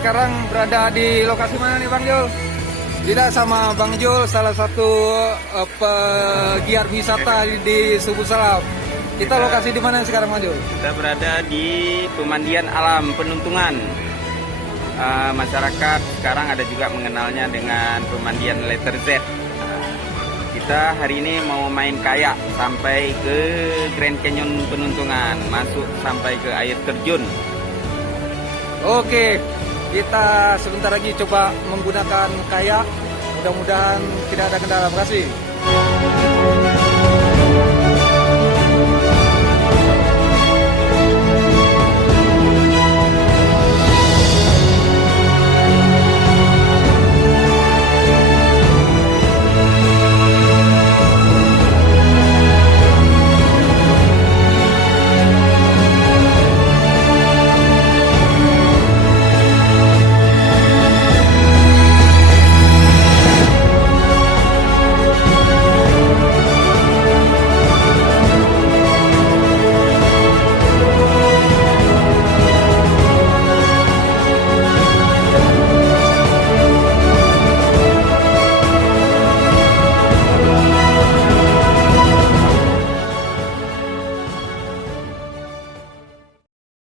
sekarang berada di lokasi mana nih Bang Jul? Tidak sama Bang Jul, salah satu pegiat wisata di Suku Salam. Kita lokasi di mana sekarang Bang Jul? Kita berada di pemandian alam Penuntungan. Masyarakat sekarang ada juga mengenalnya dengan pemandian letter Z. Kita hari ini mau main kayak sampai ke Grand Canyon Penuntungan, masuk sampai ke air terjun. Oke, kita sebentar lagi coba menggunakan kayak. Mudah-mudahan tidak ada kendala. Terima kasih.